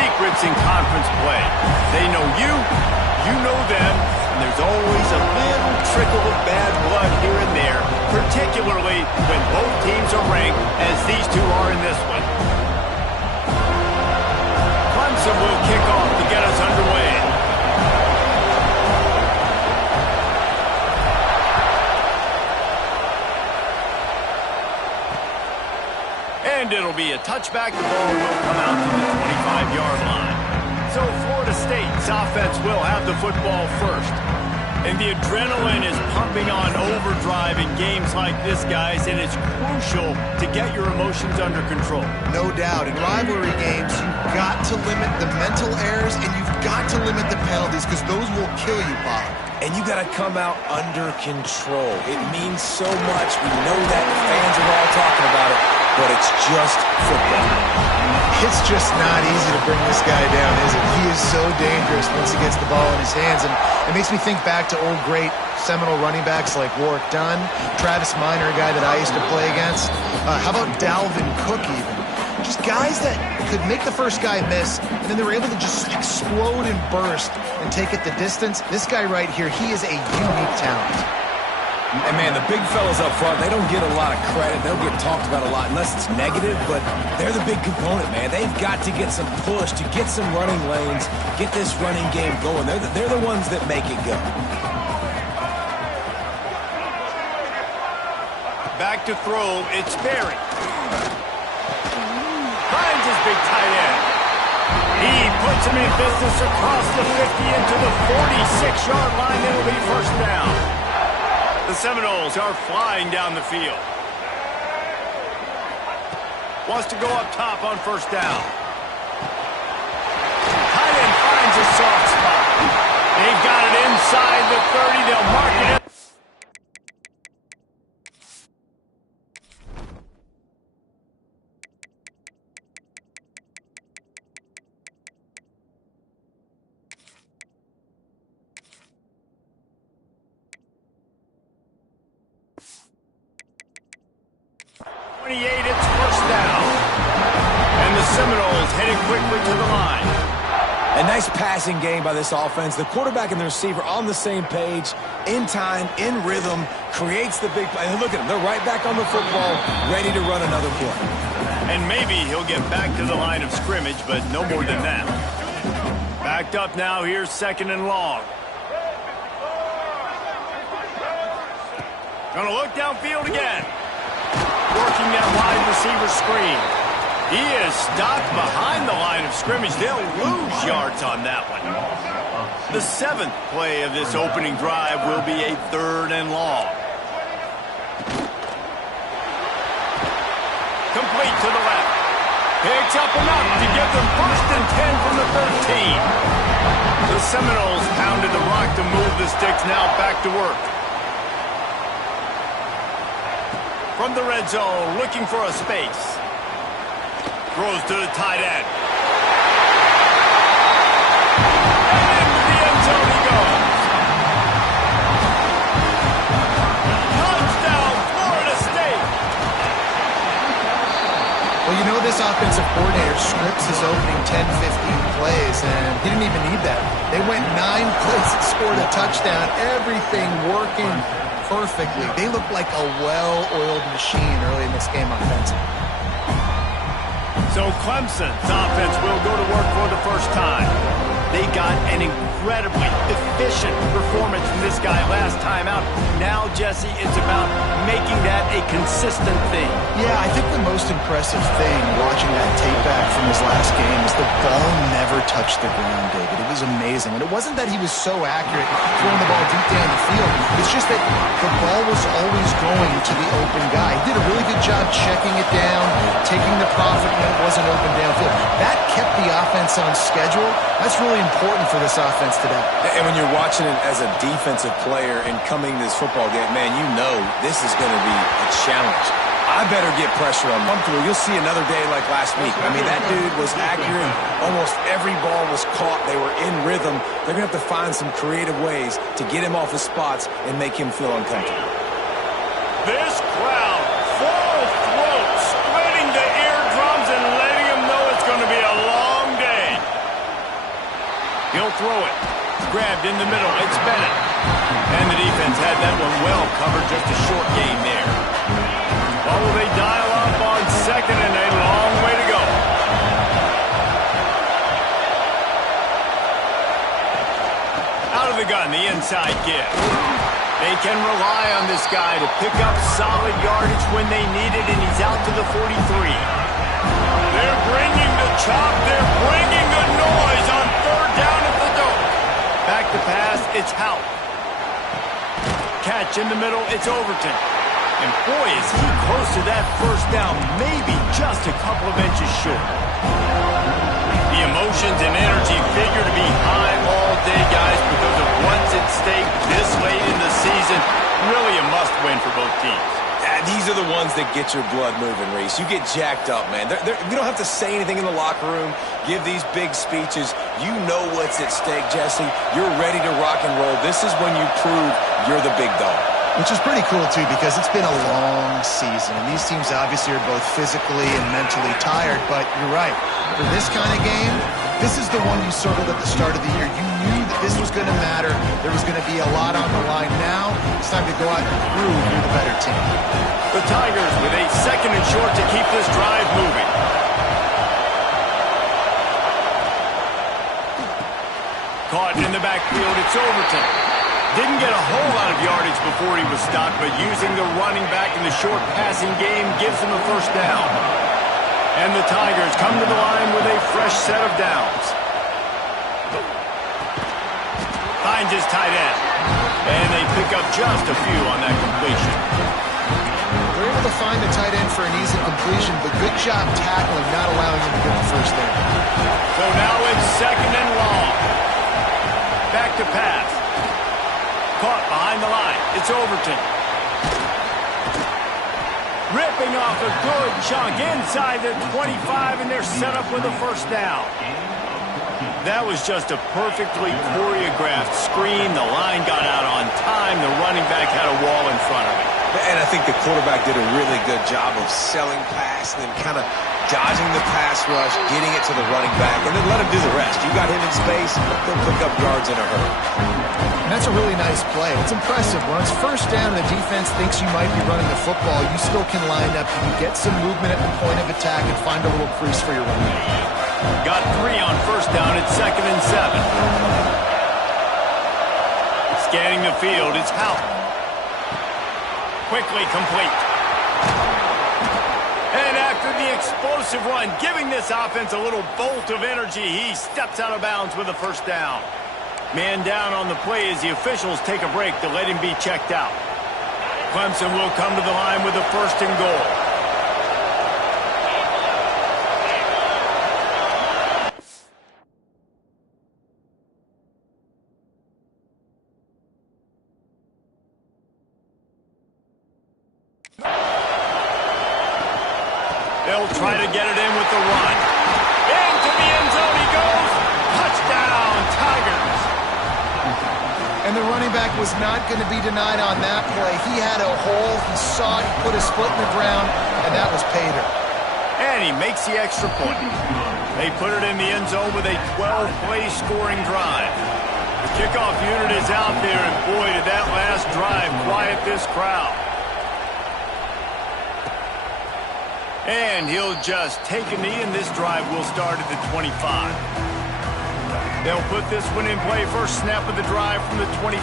secrets in conference play. They know you, you know them, and there's always a little trickle of bad blood here and there, particularly when both teams are ranked as these two are in this one. Clemson will kick off to get us underway. And it'll be a touchback. The ball will come out to the 25-yard line. So Florida State's offense will have the football first. And the adrenaline is pumping on overdrive in games like this, guys, and it's crucial to get your emotions under control. No doubt. In rivalry games, you've got to limit the mental errors and you've got to limit the penalties because those will kill you, Bob. And you got to come out under control. It means so much. We know that. The fans are all talking about it, but it's just football. It's just not easy to bring this guy down, is it? He is so dangerous once he gets the ball in his hands, and it makes me think back to old great Seminole running backs like Warwick Dunn, Travis Minor, a guy that I used to play against. How about Dalvin Cook even? Just guys that could make the first guy miss, and then they were able to just explode and burst and take it the distance. This guy right here, he is a unique talent. And, man, the big fellas up front, they don't get a lot of credit. They'll get talked about a lot unless it's negative, but they're the big component, man. They've got to get some push, to get some running lanes, get this running game going. They're the ones that make it go. Back to throw, it's Berry. Finds his big tight end. He puts him in business across the 50 into the 46-yard line. It'll be first down. The Seminoles are flying down the field. Wants to go up top on first down. Tight end finds a soft spot. They've got it inside the 30. They'll mark it up. It's first down. And the Seminoles headed quickly to the line. A nice passing game by this offense. The quarterback and the receiver on the same page, in time, in rhythm, creates the big play. And look at them. They're right back on the football, ready to run another play. And maybe he'll get back to the line of scrimmage, but no more than that. Backed up now. Here's second and long. Gonna look downfield again. Working that wide receiver screen. He is stopped behind the line of scrimmage. They'll lose yards on that one. The seventh play of this opening drive will be a third and long. Complete to the left. Picks up enough to give them first and 10 from the 13. The Seminoles pounded the rock to move the sticks. Now back to work. From the red zone, looking for a space. Throws to the tight end. And into the end zone he goes. Touchdown, Florida State. Well, you know this offensive coordinator scripts his opening 10, 15 plays, and he didn't even need that. They went 9 plays and scored a touchdown. Everything working perfectly. They look like a well-oiled machine early in this game offensively. So Clemson's offense will go to work for the first time. They got an incredibly efficient performance from this guy last time out. Now, Jesse, it's about making that a consistent thing. Yeah, I think the most impressive thing watching that tape back from his last game is the ball never touched the ground, David. It was amazing. And it wasn't that he was so accurate throwing the ball deep down the field. It's just that the ball was always going to the open guy. He did a really good job checking it down, taking the profit when it wasn't open downfield. That kept the offense on schedule. That's really important for this offense today. And when you're watching it as a defensive player and coming to this football game, man, you know this is going to be a challenge. I better get pressure on him. You'll see another day like last week. I mean, that dude was accurate. Almost every ball was caught. They were in rhythm. They're going to have to find some creative ways to get him off his spots and make him feel uncomfortable. This crowd, full throat, splitting the eardrums and letting them know it's going to be a long day. He'll throw it. Grabbed in the middle. It's Bennett. And the defense had that one well covered. Just a short gain there. Well, will they dial up on second and a long way to go? Out of the gun, the inside give. They can rely on this guy to pick up solid yardage when they need it, and he's out to the 43. They're bringing the chop. They're bringing the noise on third down at the dome. Back to pass, it's Houck. Catch in the middle, it's Overton. And boy, is he close to that first down, maybe just a couple of inches short. The emotions and energy figure to be high all day, guys, because of what's at stake this late in the season. Really a must-win for both teams. These are the ones that get your blood moving, Reese. You get jacked up, man. We don't have to say anything in the locker room, give these big speeches. You know what's at stake, Jesse. You're ready to rock and roll. This is when you prove you're the big dog. Which is pretty cool, too, because it's been a long season. And these teams obviously are both physically and mentally tired. But you're right. For this kind of game, this is the one you circled at the start of the year. You knew that this was going to matter. There was going to be a lot on the line. Now it's time to go out and prove you're the better team. The Tigers with a second and short to keep this drive moving. Caught in the backfield, it's Overton. Didn't get a whole lot of yardage before he was stopped, but using the running back in the short passing game gives him a first down. And the Tigers come to the line with a fresh set of downs. Finds his tight end. And they pick up just a few on that completion. They're able to find the tight end for an easy completion, but good job tackling, not allowing him to get the first down. So now it's second and long. Back to pass. Caught behind the line. It's Overton. Ripping off a good chunk inside the 25, and they're set up with a first down. That was just a perfectly choreographed screen. The line got out on time. The running back had a wall in front of it. And I think the quarterback did a really good job of selling pass and then kind of dodging the pass rush, getting it to the running back, and then let him do the rest. You got him in space, he'll pick up yards in a hurry. And that's a really nice play. It's impressive. When it's first down, the defense thinks you might be running the football. You still can line up. You can get some movement at the point of attack and find a little crease for your running back. Got 3 on first down at second and 7. Scanning the field, it's Houck. Quickly complete. And after the explosive run, giving this offense a little bolt of energy, he steps out of bounds with a first down. Man down on the play as the officials take a break to let him be checked out. Clemson will come to the line with a first and goal. They'll try to get it in with the run. Into the end zone he goes. Touchdown, Tigers. And the running back was not going to be denied on that play. He had a hole. He saw it. He put his foot in the ground, and that was pay dirt. And he makes the extra point. They put it in the end zone with a 12-play scoring drive. The kickoff unit is out there, and boy, did that last drive quiet this crowd. And he'll just take a knee, and this drive will start at the 25. They'll put this one in play. First snap of the drive from the 25.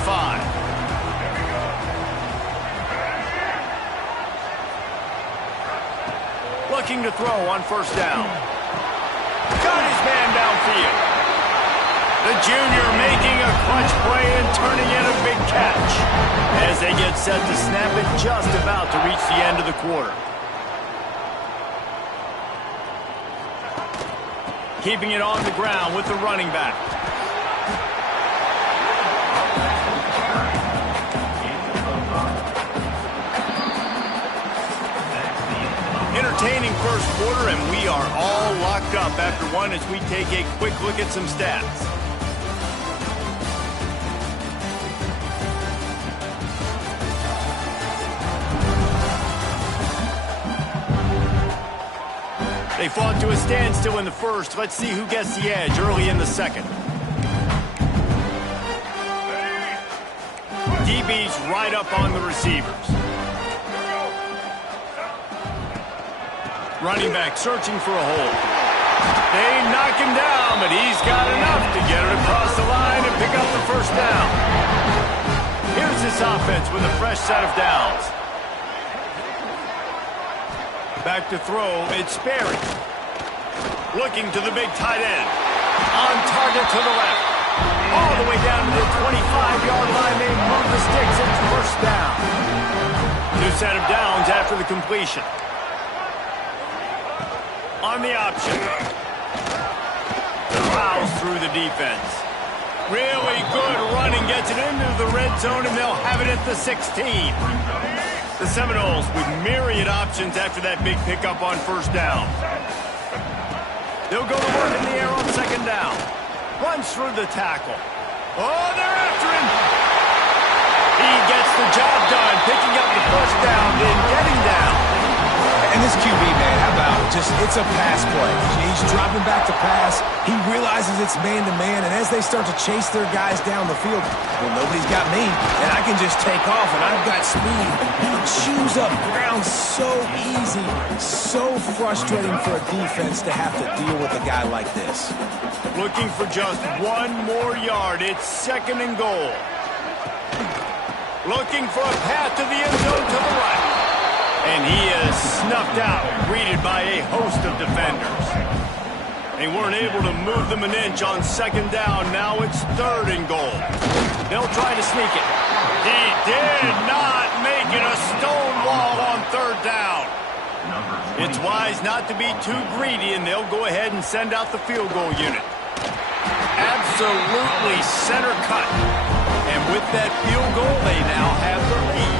Looking to throw on first down. Got his man downfield. The junior making a clutch play and turning in a big catch. As they get set to snap it, just about to reach the end of the quarter. Keeping it on the ground with the running back. Entertaining first quarter, and we are all locked up after one as we take a quick look at some stats. They fought to a standstill in the first. Let's see who gets the edge early in the second. DB's right up on the receivers. Running back searching for a hole. They knock him down, but he's got enough to get it across the line and pick up the first down. Here's this offense with a fresh set of downs. Back to throw, it's Sperry. Looking to the big tight end. On target to the left. All the way down to the 25-yard line. They move the sticks. It's first down. New set of downs after the completion. On the option. Plows through the defense. Really good running. Gets it into the red zone, and they'll have it at the 16. The Seminoles with myriad options after that big pickup on first down. They'll go to work in the air on second down. Runs through the tackle. Oh, they're after him. He gets the job done, picking up the first down, then getting down. And this QB, man, how about it? It's a pass play. He's dropping back to pass. He realizes it's man-to-man, and as they start to chase their guys down the field, well, nobody's got me, and I can just take off, and I've got speed. He chews up ground so easy, so frustrating for a defense to have to deal with a guy like this. Looking for just one more yard. It's second and goal. Looking for a path to the end zone to the right. And he is snuffed out, greeted by a host of defenders. They weren't able to move them an inch on second down. Now it's third and goal. They'll try to sneak it. He did not make it a stone wall on third down. It's wise not to be too greedy, and they'll go ahead and send out the field goal unit. Absolutely center cut. And with that field goal, they now have the lead.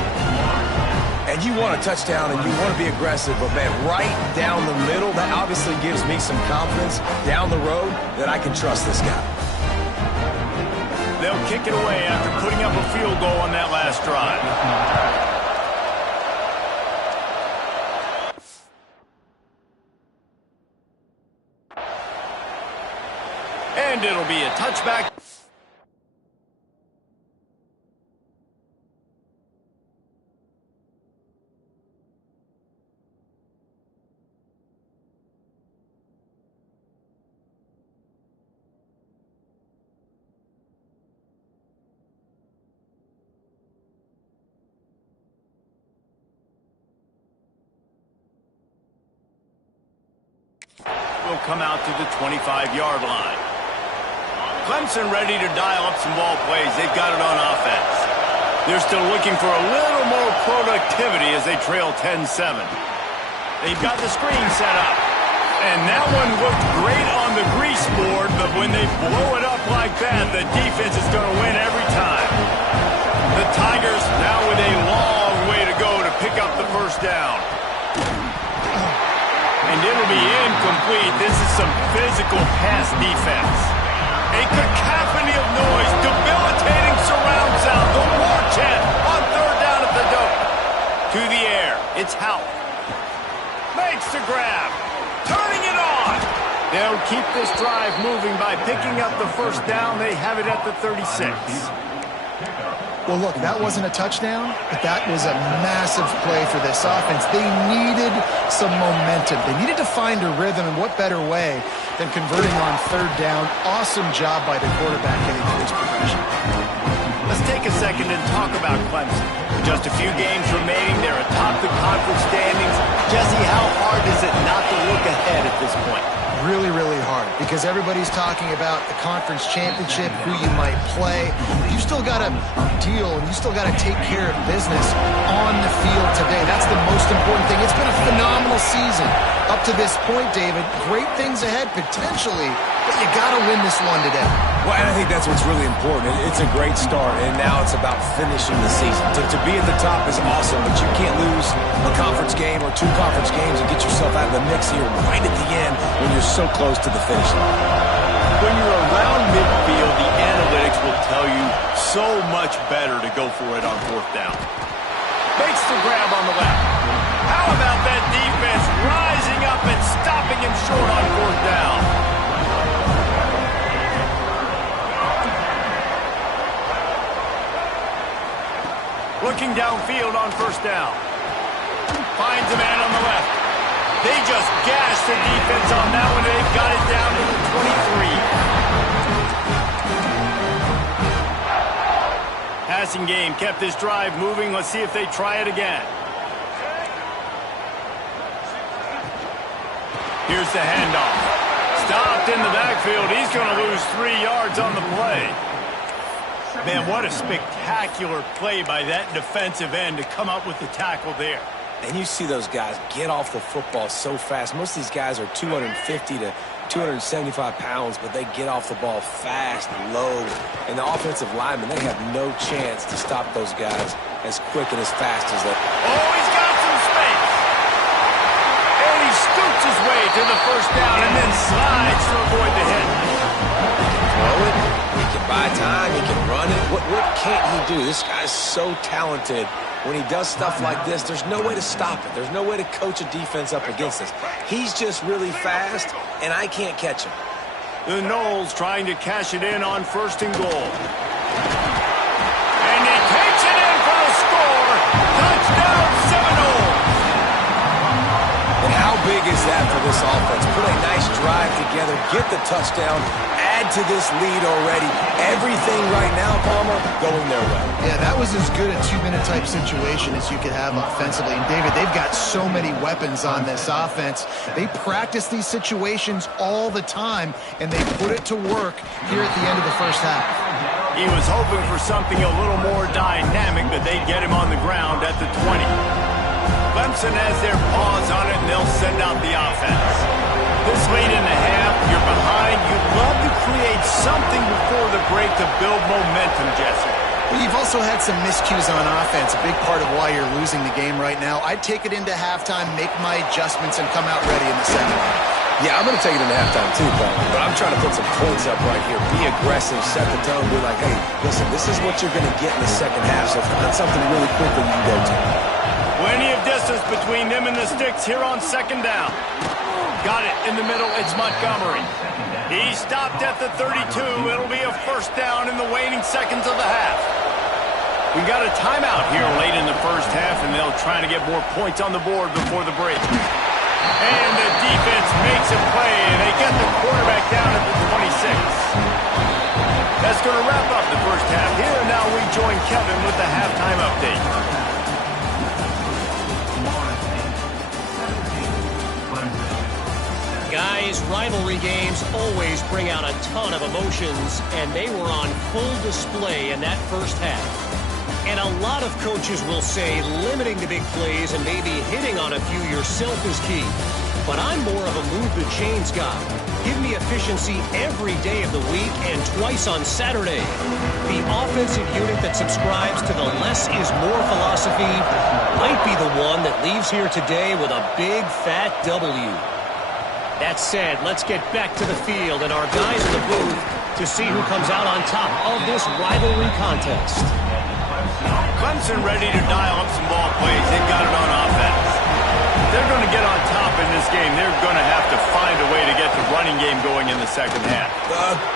And you want a touchdown and you want to be aggressive, but, man, right down the middle, that obviously gives me some confidence down the road that I can trust this guy. They'll kick it away after putting up a field goal on that last drive. And it'll be a touchback. Will come out to the 25-yard line. Clemson ready to dial up some ball plays. They've got it on offense. They're still looking for a little more productivity as they trail 10-7. They've got the screen set up. And that one looked great on the grease board, but when they blow it up like that, the defense is going to win every time. The Tigers now with a long way to go to pick up the first down. And it'll be incomplete. This is some physical pass defense. A cacophony of noise, debilitating surround sound, the war chant on third down at the dope. To the air, it's Howell. Makes the grab, turning it on. They'll keep this drive moving by picking up the first down. They have it at the 36. Well, look, that wasn't a touchdown, but that was a massive play for this offense. They needed some momentum. They needed to find a rhythm, and what better way than converting on third down. Awesome job by the quarterback getting through his progression. Let's take a second and talk about Clemson. With just a few games remaining, they're atop the conference standings. Jesse, how hard is it not to look ahead at this point? Really, really hard, because everybody's talking about the conference championship, who you might play. You still got to deal, and you still got to take care of business on the field today. That's the most important thing. It's been a phenomenal season up to this point, David. Great things ahead, potentially, but you got to win this one today. Well, and I think that's what's really important. It's a great start, and now it's about finishing the season. To be at the top is awesome, but you can't lose a conference game or two conference games and get yourself out of the mix here right at the end when you're so close to the finish line. When you're around midfield, the analytics will tell you so much better to go for it on fourth down. Makes the grab on the left. How about that defense rising up and stopping him short on fourth down? Looking downfield on first down. Finds a man on the left. They just gashed the defense on that one. They've got it down to the 23. Passing game kept this drive moving. Let's see if they try it again. Here's the handoff. Stopped in the backfield. He's going to lose 3 yards on the play. Man, what a spectacular play by that defensive end to come up with the tackle there. And you see those guys get off the football so fast. Most of these guys are 250 to 275 pounds, but they get off the ball fast, low. And the offensive linemen, they have no chance to stop those guys as quick and as fast as that. Oh, he's got some space. And he scoots his way to the first down and then slides to avoid the hit. He can throw it. He can buy time. He can run it. What can't he do? This guy's so talented. When he does stuff like this, there's no way to stop it. There's no way to coach a defense up against this. He's just really fast, and I can't catch him. The Noles trying to cash it in on first and goal. And he takes it in for the score. Touchdown, Seminoles. And how big is that for this offense? Put a nice drive together, get the touchdown, add to this lead already. Everything right now, Palmer, going their way. Yeah, that was as good a two-minute type situation as you could have offensively. And, David, they've got so many weapons on this offense. They practice these situations all the time, and they put it to work here at the end of the first half. He was hoping for something a little more dynamic, but they'd get him on the ground at the 20. Clemson has their paws on it, and they'll send out the offense. This late in the half, you're behind. You'd love to create something before the break to build momentum, Jesse. Well, you've also had some miscues on offense, a big part of why you're losing the game right now. I'd take it into halftime, make my adjustments, and come out ready in the second half. Yeah, I'm going to take it into halftime too, Paul. But I'm trying to put some points up right here. Be aggressive, set the tone, be like, hey, listen, this is what you're going to get in the second half, so find something really quick that you can go to. Plenty of distance between them and the sticks here on second down. Got it in the middle. It's Montgomery. He stopped at the 32. It'll be a first down in the waning seconds of the half. We got a timeout here late in the first half, and they'll try to get more points on the board before the break. And the defense makes a play, and they get the quarterback down at the 26. That's going to wrap up the first half here, and now we join Kevin with the halftime update. Guys, rivalry games always bring out a ton of emotions, and they were on full display in that first half. And a lot of coaches will say limiting the big plays and maybe hitting on a few yourself is key. But I'm more of a move the chains guy. Give me efficiency every day of the week and twice on Saturday. The offensive unit that subscribes to the less is more philosophy might be the one that leaves here today with a big fat W. That said, let's get back to the field and our guys in the booth to see who comes out on top of this rivalry contest. Clemson ready to dial up some ball plays. They've got it on offense. If they're going to get on top in this game, they're going to have to find a way to get the running game going in the second half.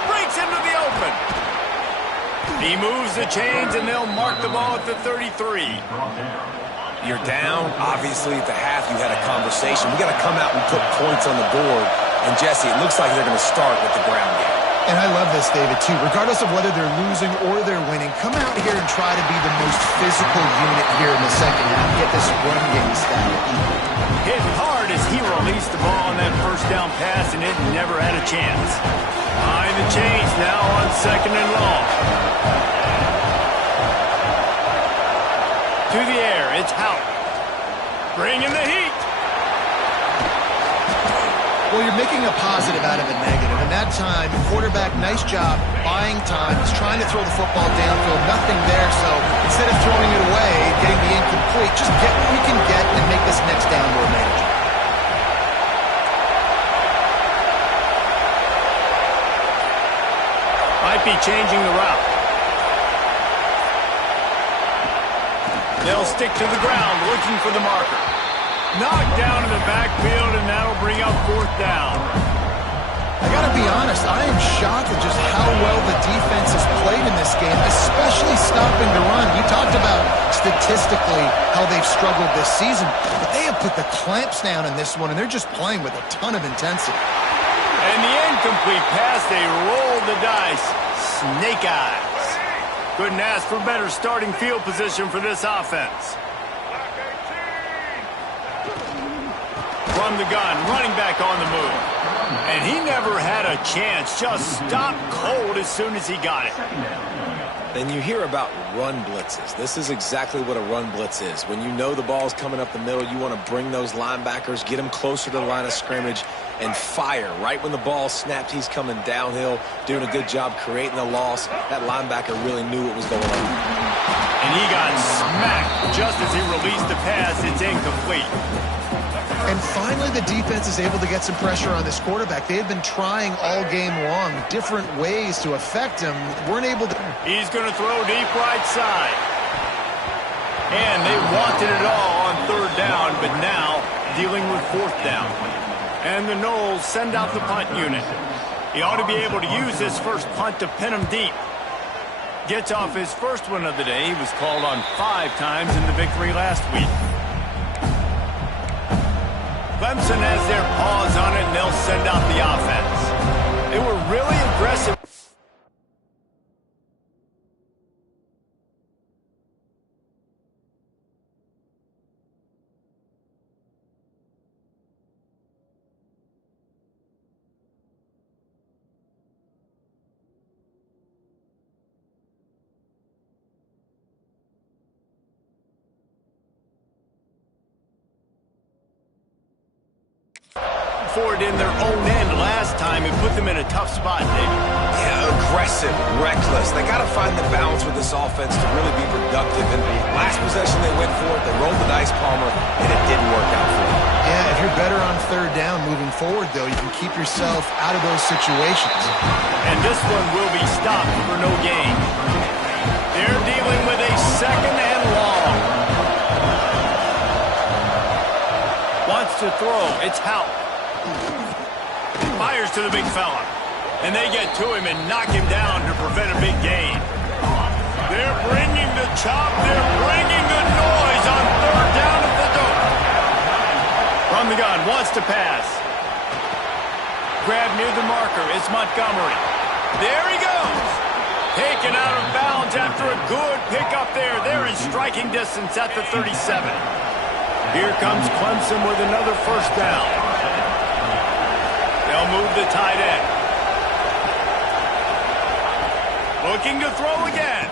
Breaks into the open. He moves the chains, and they'll mark the ball at the 33. You're down. Obviously, at the half, you had a conversation. We got to come out and put points on the board. And, Jesse, it looks like they're going to start with the ground game. And I love this, David, too. Regardless of whether they're losing or they're winning, come out here and try to be the most physical unit here in the second half. Get this run game established. Hit hard as he released the ball on that first down pass, and it never had a chance. Behind the chains now on second and long. To the air, it's Howard. Bringing the heat. Well, you're making a positive out of a negative. And that time, quarterback, nice job, buying time. He's trying to throw the football downfield, nothing there. So instead of throwing it away, getting the incomplete, just get what we can get and make this next down more manageable. Might be changing the route. They'll stick to the ground, looking for the marker. Knocked down in the backfield, and that'll bring up fourth down. I got to be honest, I am shocked at just how well the defense has played in this game, especially stopping the run. You talked about statistically how they've struggled this season, but they have put the clamps down in this one, and they're just playing with a ton of intensity. And the incomplete pass, they rolled the dice. Snake eyes. Couldn't ask for better starting field position for this offense. From the gun, running back on the move. And he never had a chance, just stopped cold as soon as he got it. Then you hear about run blitzes. This is exactly what a run blitz is. When you know the ball's coming up the middle, you want to bring those linebackers, get them closer to the line of scrimmage, and fire. Right when the ball snapped, he's coming downhill, doing a good job creating the loss. That linebacker really knew what was going on. And he got smacked just as he released the pass. It's incomplete. And finally, the defense is able to get some pressure on this quarterback. They had been trying all game long different ways to affect him. Weren't able to. He's going to throw deep right side. And they wanted it all on third down, but now dealing with fourth down. And the Noles send out the punt unit. He ought to be able to use his first punt to pin him deep. Gets off his first one of the day. He was called on 5 times in the victory last week. Clemson has their paws on it, and they'll send out the offense. They were really aggressive. For it in their own end last time. It put them in a tough spot, David. Yeah, aggressive, reckless. They got to find the balance with this offense to really be productive. And last possession they went for it. They rolled the dice, Palmer, and it didn't work out for them. Yeah, if you're better on third down moving forward, though, you can keep yourself out of those situations. And this one will be stopped for no gain. They're dealing with a second and long. Wants to throw. It's Houck. Fires to the big fella. And they get to him and knock him down to prevent a big gain. They're bringing the chop. They're bringing the noise on third down at the door. From the gun, wants to pass. Grab near the marker. It's Montgomery. There he goes. Taken out of bounds after a good pickup there. They're in striking distance at the 37. Here comes Clemson with another first down. They'll move the tight end. Looking to throw again.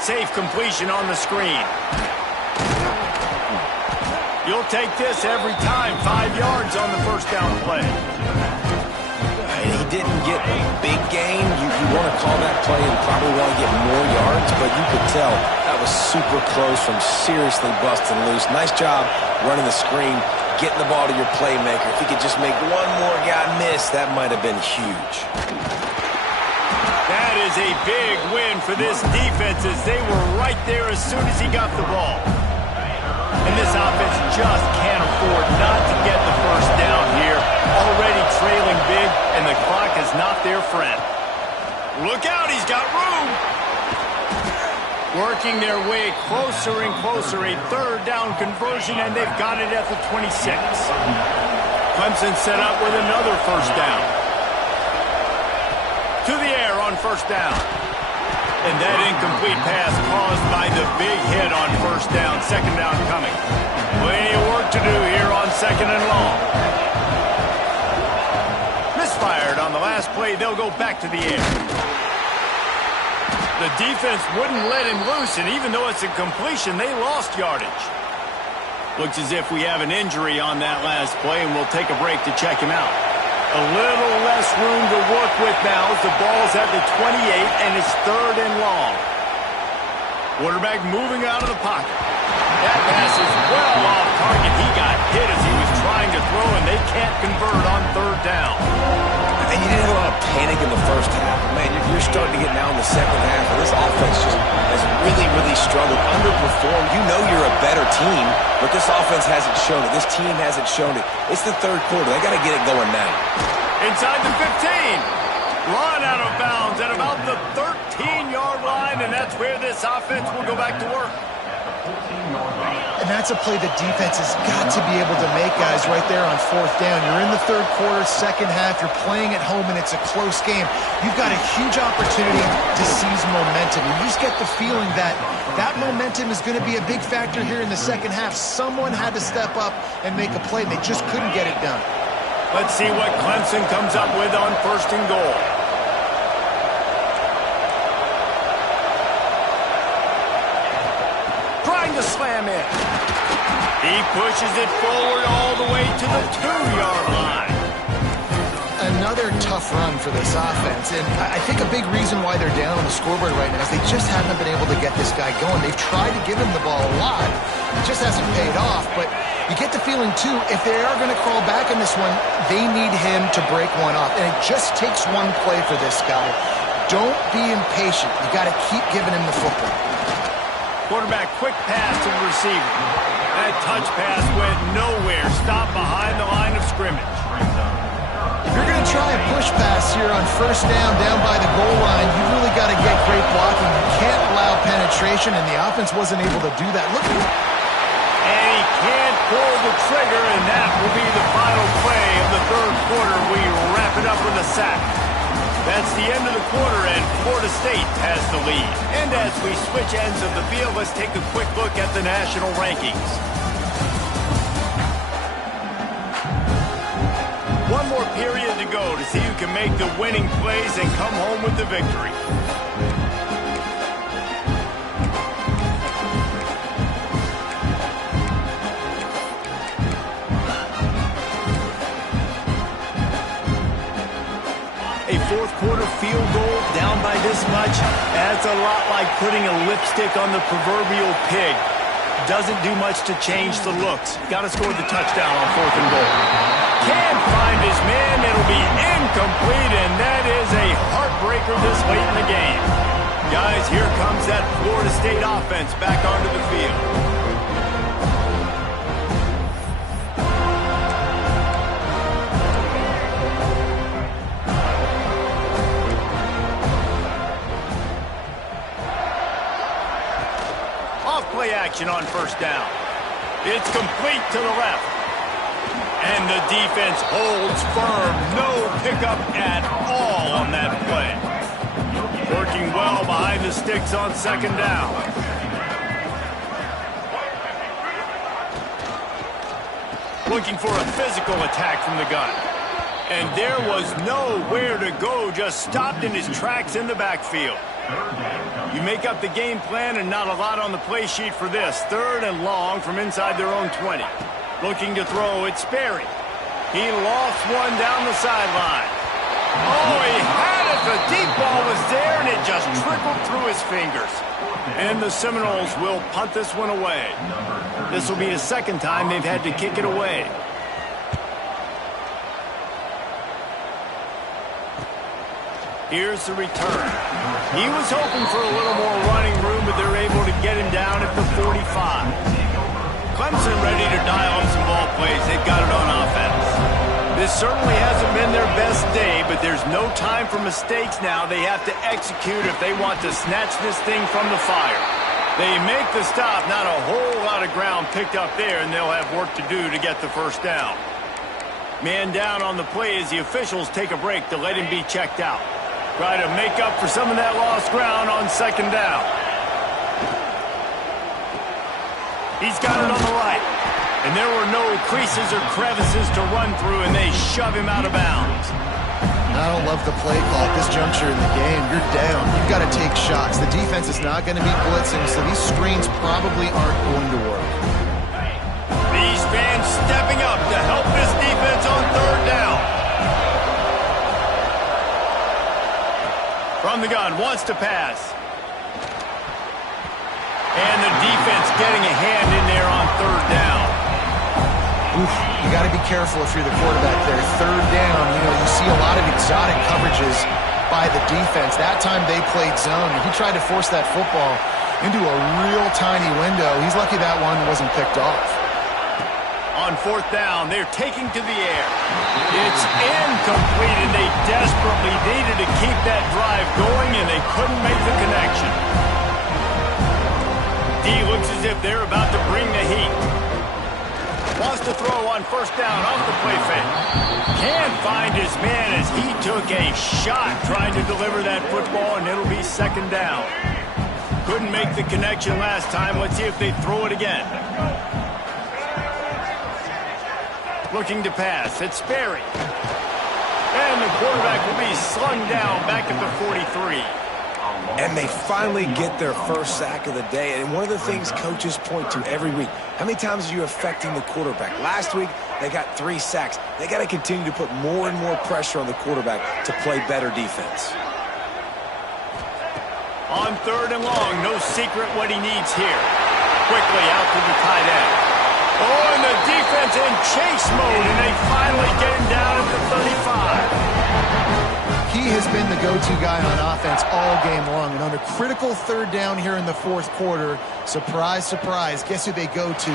Safe completion on the screen. You'll take this every time. 5 yards on the first down play. And he didn't get a big gain. You want to call that play and probably want to get more yards, but you could tell that was super close from seriously busting loose. Nice job running the screen, getting the ball to your playmaker. If he could just make one more guy miss, that might have been huge. That is a big win for this defense as they were right there as soon as he got the ball. And this offense just can't afford not to get the first down here. Already trailing big, and the clock is not their friend. Look out, he's got room. Working their way closer and closer. A third down conversion, and they've got it at the 26. Clemson set up with another first down. To the air on first down. And that incomplete pass caused by the big hit on first down. Second down coming. Plenty of work to do here on second and long. Misfired on the last play. They'll go back to the air. The defense wouldn't let him loose, and even though it's a completion, they lost yardage. Looks as if we have an injury on that last play, and we'll take a break to check him out. A little less room to work with now as the ball's at the 28, and it's third and long. Quarterback moving out of the pocket. That pass is well off target. He got hit as he was trying to throw, and they can't convert on third down. And you didn't have a lot of panic in the first half. Man, you're starting to get now in the second half, and this offense just has really, really struggled, underperformed. You know you're a better team, but this offense hasn't shown it. This team hasn't shown it. It's the third quarter. They got to get it going now. Inside the 15. Run out of bounds at about the 13-yard line, and that's where this offense will go back to work. And that's a play the defense has got to be able to make, guys, right there on fourth down. You're in the third quarter, second half. You're playing at home, and it's a close game. You've got a huge opportunity to seize momentum. And you just get the feeling that that momentum is going to be a big factor here in the second half. Someone had to step up and make a play, and they just couldn't get it done. Let's see what Clemson comes up with on first and goal. Trying to slam in. He pushes it forward all the way to the 2-yard line. Another tough run for this offense, and I think a big reason why they're down on the scoreboard right now is they just haven't been able to get this guy going. They've tried to give him the ball a lot. It just hasn't paid off, but you get the feeling, too, if they are going to crawl back in this one, they need him to break one off, and it just takes one play for this guy. Don't be impatient. You got to keep giving him the football. Quarterback, quick pass to the receiver. That touch pass went nowhere. Stopped behind the line of scrimmage. If you're going to try a push pass here on first down by the goal line, you really got to get great blocking. You can't allow penetration, and the offense wasn't able to do that. Look at it. And he can't pull the trigger, and that will be the final play of the third quarter. We wrap it up with a sack. That's the end of the quarter, and Florida State has the lead. And as we switch ends of the field, let's take a quick look at the national rankings. One more period to go to see who can make the winning plays and come home with the victory. A fourth quarter field goal down by this much, that's a lot like putting a lipstick on the proverbial pig. Doesn't do much to change the looks. Got to score the touchdown on fourth and goal. Can't find his man. It'll be incomplete, and that is a heartbreaker this late in the game. Guys, here comes that Florida State offense back onto the field. Play action on first down. It's complete to the left. And the defense holds firm. No pickup at all on that play. Working well behind the sticks on second down. Looking for a physical attack from the gun. And there was nowhere to go. Just stopped in his tracks in the backfield. You make up the game plan and not a lot on the play sheet for this. Third and long from inside their own 20. Looking to throw, it's Sperry. He lofts one down the sideline. Oh, he had it. The deep ball was there, and it just trickled through his fingers. And the Seminoles will punt this one away. This will be the second time they've had to kick it away. Here's the return. He was hoping for a little more running room, but they're able to get him down at the 45. Clemson ready to dial up some ball plays. They've got it on offense. This certainly hasn't been their best day, but there's no time for mistakes now. They have to execute if they want to snatch this thing from the fire. They make the stop, not a whole lot of ground picked up there, and they'll have work to do to get the first down. Man down on the play as the officials take a break to let him be checked out. Try to make up for some of that lost ground on second down. He's got it on the right. And there were no creases or crevices to run through, and they shove him out of bounds. I don't love the play call at this juncture in the game. You're down. You've got to take shots. The defense is not going to be blitzing, so these screens probably aren't going to work. These fans stepping up to help this defense on third down. From the gun, wants to pass. And the defense getting a hand in there on third down. Oof, you got to be careful if you're the quarterback there. Third down, you see a lot of exotic coverages by the defense. That time they played zone. He tried to force that football into a real tiny window. He's lucky that one wasn't picked off. On fourth down, they're taking to the air. It's incomplete, and they desperately needed to keep that drive going, and they couldn't make the connection. He looks as if they're about to bring the heat. Wants to throw on first down off the play fake. Can't find his man as he took a shot trying to deliver that football, and it'll be second down. Couldn't make the connection last time. Let's see if they throw it again. Looking to pass. It's Sperry. And the quarterback will be slung down back at the 43. And they finally get their first sack of the day. And one of the things coaches point to every week, how many times are you affecting the quarterback? Last week, they got 3 sacks. They got to continue to put more and more pressure on the quarterback to play better defense. On third and long, no secret what he needs here. Quickly out to the tight end. Oh, and the defense in chase mode, and they finally get him down at the 35. He has been the go-to guy on offense all game long, and on a critical third down here in the fourth quarter, surprise, surprise, guess who they go to?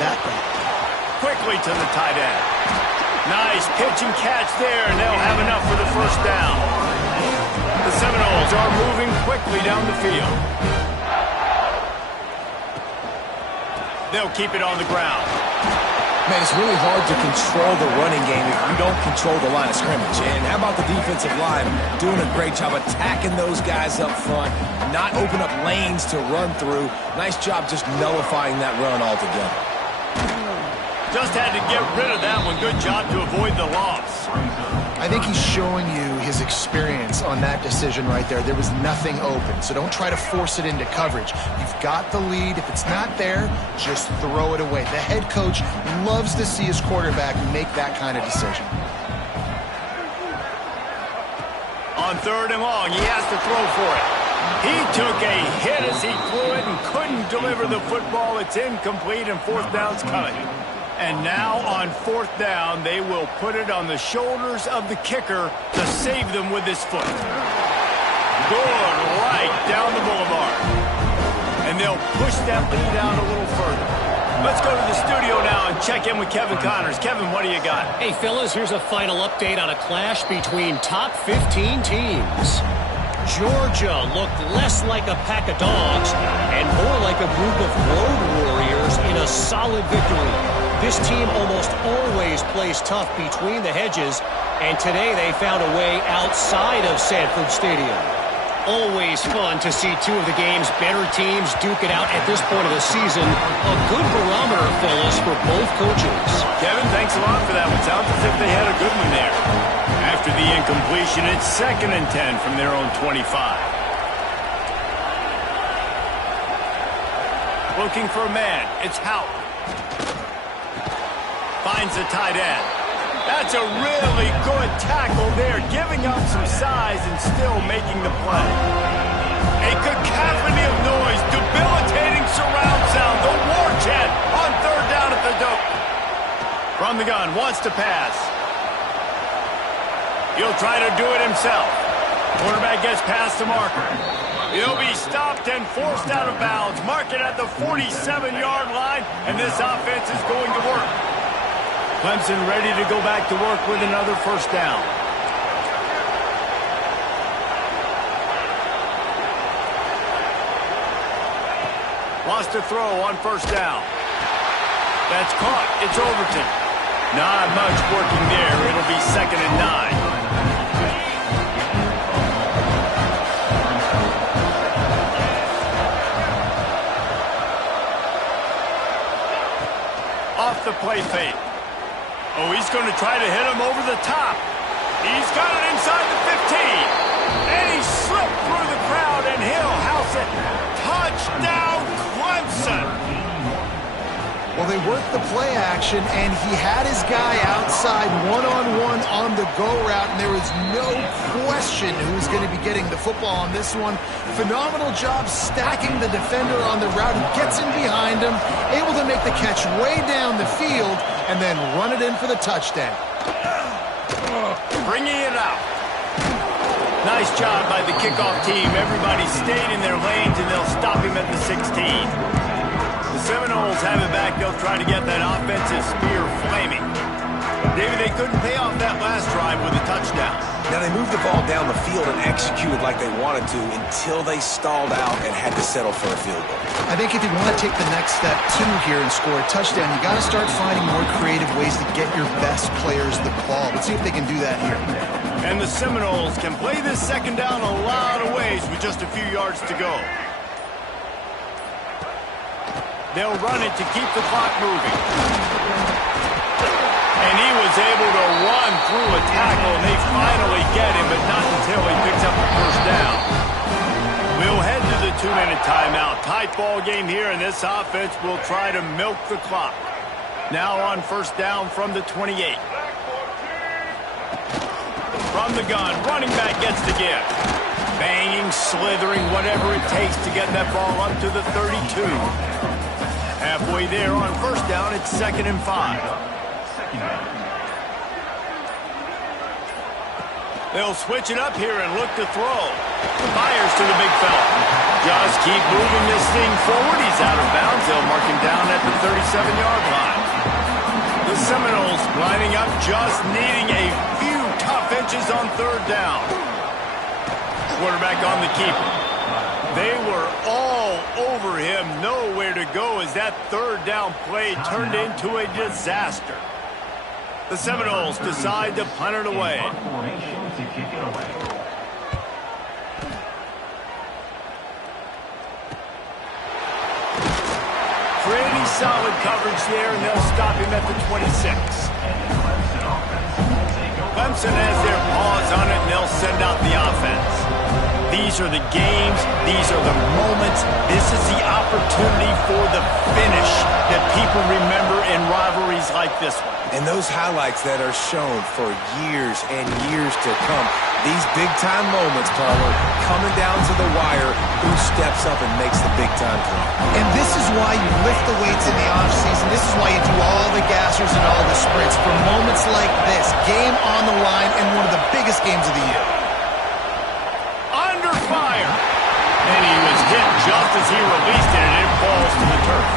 That guy. Quickly to the tight end. Nice pitch and catch there, and they'll have enough for the first down. The Seminoles are moving quickly down the field. They'll keep it on the ground. Man, it's really hard to control the running game if you don't control the line of scrimmage. And how about the defensive line doing a great job attacking those guys up front, not open up lanes to run through. Nice job just nullifying that run altogether. Just had to get rid of that one. Good job to avoid the loss. I think he's showing you his experience on that decision right there. There was nothing open, so don't try to force it into coverage. You've got the lead. If it's not there, just throw it away. The head coach loves to see his quarterback make that kind of decision. On third and long, he has to throw for it. He took a hit as he threw it and couldn't deliver the football. It's incomplete, and fourth down's coming. And now on fourth down, they will put it on the shoulders of the kicker to save them with his foot. Good right down the boulevard. And they'll push that lead down a little further. Let's go to the studio now and check in with Kevin Connors. Kevin, what do you got? Hey, fellas, here's a final update on a clash between top 15 teams. Georgia looked less like a pack of dogs and more like a group of road warriors in a solid victory. This team almost always plays tough between the hedges, and today they found a way outside of Sanford Stadium. Always fun to see two of the game's better teams duke it out at this point of the season. A good barometer, fellas, for both coaches. Kevin, thanks a lot for that one. Sounds as if they had a good one there. After the incompletion, it's 2nd and 10 from their own 25. Looking for a man. It's Houck. Finds the tight end. That's a really good tackle there, giving up some size and still making the play. A cacophony of noise, debilitating surround sound, the war chant on third down at the dope. From the gun, wants to pass. He'll try to do it himself. Quarterback gets past the marker. He'll be stopped and forced out of bounds. Mark it at the 47-yard line, and this offense is going to work. Clemson ready to go back to work with another first down. Wants to throw on first down. That's caught. It's Overton. Not much working there. It'll be 2nd and 9. Off the play fake. Oh, he's going to try to hit him over the top. He's got it inside the 15. And he slipped through the crowd, and he'll house it. Touchdown, Clemson. Well, they worked the play action, and he had his guy outside one-on-one on the go route, and there was no question who's going to be getting the football on this one. Phenomenal job stacking the defender on the route. He gets in behind him, able to make the catch way down the field, and then run it in for the touchdown. Bringing it out. Nice job by the kickoff team. Everybody stayed in their lanes, and they'll stop him at the 16. The Seminoles have it back. They'll try to get that offensive spear flaming. Maybe they couldn't pay off that last drive with a touchdown. Now, they moved the ball down the field and executed like they wanted to until they stalled out and had to settle for a field goal. I think if you want to take the next step, too, here and score a touchdown, you got to start finding more creative ways to get your best players the ball. Let's see if they can do that here. And the Seminoles can play this second down a lot of ways with just a few yards to go. They'll run it to keep the clock moving. And he was able to run through a tackle, and they finally get him, but not until he picks up the first down. We'll head to the 2-minute timeout. Tight ball game here, and this offense will try to milk the clock. Now on first down from the 28. From the gun, running back gets the give. Banging, slithering, whatever it takes to get that ball up to the 32. Halfway there on first down, it's 2nd and 5. They'll switch it up here and look to throw. Fires to the big fella. Just keep moving this thing forward. He's out of bounds. They'll mark him down at the 37-yard line. The Seminoles lining up, just needing a few tough inches on third down. Quarterback on the keeper. They were all over him. Nowhere to go as that third down play turned into a disaster. The Seminoles decide to punt it away. Pretty solid coverage there, and they'll stop him at the 26. Clemson has their paws on it, and they'll send out the offense. These are the games. These are the moments. This is the opportunity for the finish that people remember in rivalries like this one. And those highlights that are shown for years and years to come, these big-time moments, Palmer, coming down to the wire, who steps up and makes the big-time play. And this is why you lift the weights in the offseason. This is why you do all the gassers and all the sprints for moments like this. Game on the line and one of the biggest games of the year. Under fire. And he was hit just as he released it, and it falls to the turf.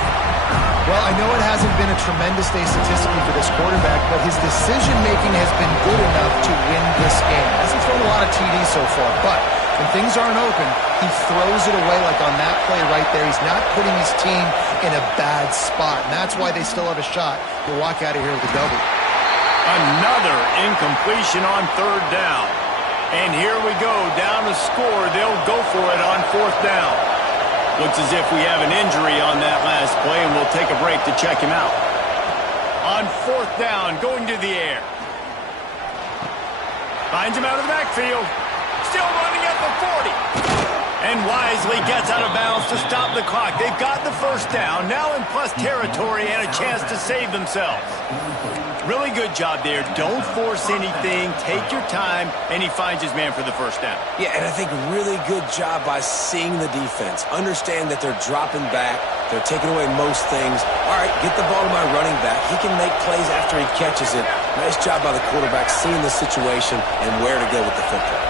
Well, I know it hasn't been a tremendous day statistically for this quarterback, but his decision-making has been good enough to win this game. Hasn't thrown a lot of TDs so far, but when things aren't open, he throws it away like on that play right there. He's not putting his team in a bad spot, and that's why they still have a shot to walk out of here with a double. Another incompletion on third down. And here we go, down to score. They'll go for it on fourth down. Looks as if we have an injury on that last play, and we'll take a break to check him out. On fourth down, going to the air. Finds him out of the backfield. Still running at the 40. And wisely gets out of bounds to stop the clock. They've got the first down, now in plus territory and a chance to save themselves. Really good job there. Don't force anything. Take your time, and he finds his man for the first down. Yeah, and I think really good job by seeing the defense. Understand that they're dropping back. They're taking away most things. All right, get the ball to my running back. He can make plays after he catches it. Nice job by the quarterback seeing the situation and where to go with the football.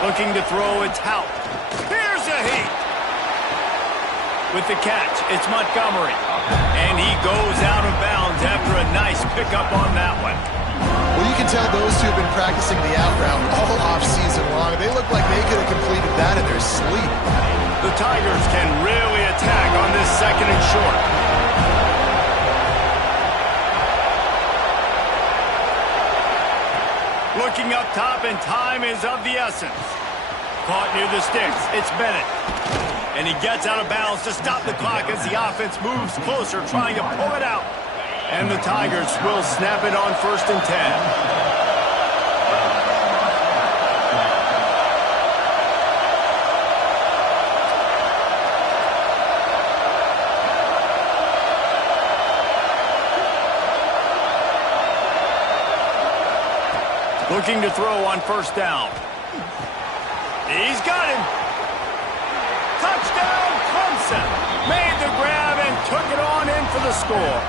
Looking to throw, it's Houck. Here's a heat. With the catch, it's Montgomery. And he goes out of bounds after a nice pickup on that one. Well, you can tell those two have been practicing the out route all offseason long. They look like they could have completed that in their sleep. The Tigers can really attack on this second and short. Looking up top, and time is of the essence. Caught near the sticks. It's Bennett. And he gets out of bounds to stop the clock as the offense moves closer, trying to pull it out. And the Tigers will snap it on 1st and 10. Looking to throw on first down. He's got him. Touchdown, Clemson. Made the grab and took it on in for the score.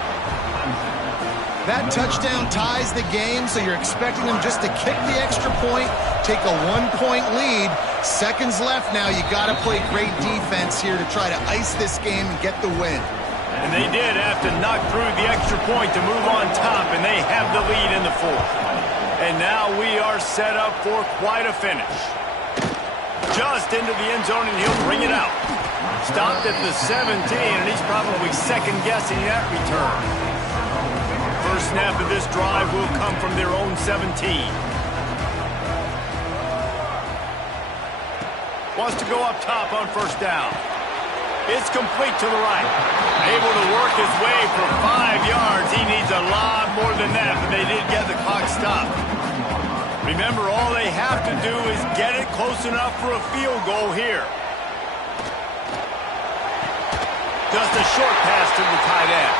That touchdown ties the game, so you're expecting them just to kick the extra point, take a 1-point lead. Seconds left now. You got to play great defense here to try to ice this game and get the win. And they did have to knock through the extra point to move on top, and they have the lead in the fourth. And now we are set up for quite a finish. Just into the end zone, and he'll bring it out. Stopped at the 17, and he's probably second-guessing that return. First snap of this drive will come from their own 17. Wants to go up top on first down. It's complete to the right. Able to work his way for 5 yards. He needs a lot more than that, but they did get the clock stopped. Remember, all they have to do is get it close enough for a field goal here. Just a short pass to the tight end.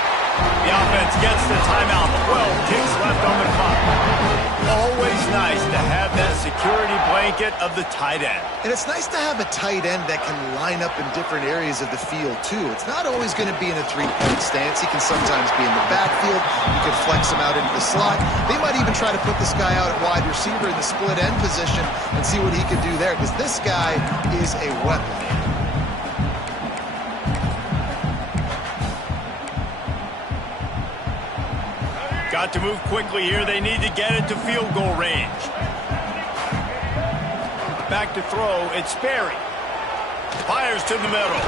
The offense gets the timeout. 12 ticks left on the clock. Always nice to have that security blanket of the tight end. And it's nice to have a tight end that can line up in different areas of the field, too. It's not always going to be in a three-point stance. He can sometimes be in the backfield. You can flex him out into the slot. They might even try to put this guy out at wide receiver in the split end position and see what he can do there, because this guy is a weapon. Got to move quickly here. They need to get it to field goal range. Back to throw. It's Sperry. Fires to the middle.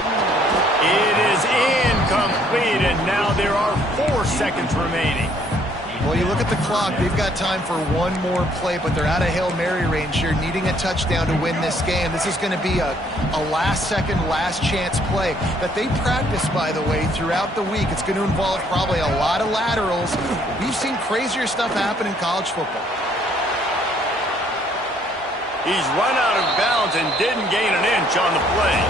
It is incomplete, and now there are 4 seconds remaining. Well, you look at the clock. They've got time for one more play, but they're out of Hail Mary range here, needing a touchdown to win this game. This is going to be a last-second, last-chance play that they practice, by the way, throughout the week. It's going to involve probably a lot of laterals. We've seen crazier stuff happen in college football. He's run out of bounds and didn't gain an inch on the play.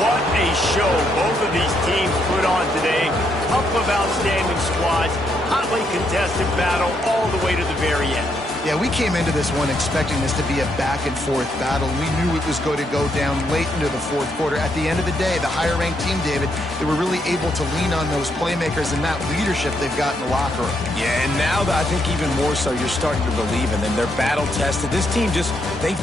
What a show both of these teams put on today. Couple of outstanding squads. Hotly contested battle all the way to the very end. Yeah, we came into this one expecting this to be a back-and-forth battle. We knew it was going to go down late into the fourth quarter. At the end of the day, the higher-ranked team, David, they were really able to lean on those playmakers and that leadership they've got in the locker room. Yeah, and now I think even more so, you're starting to believe in them. They're battle-tested. This team just, they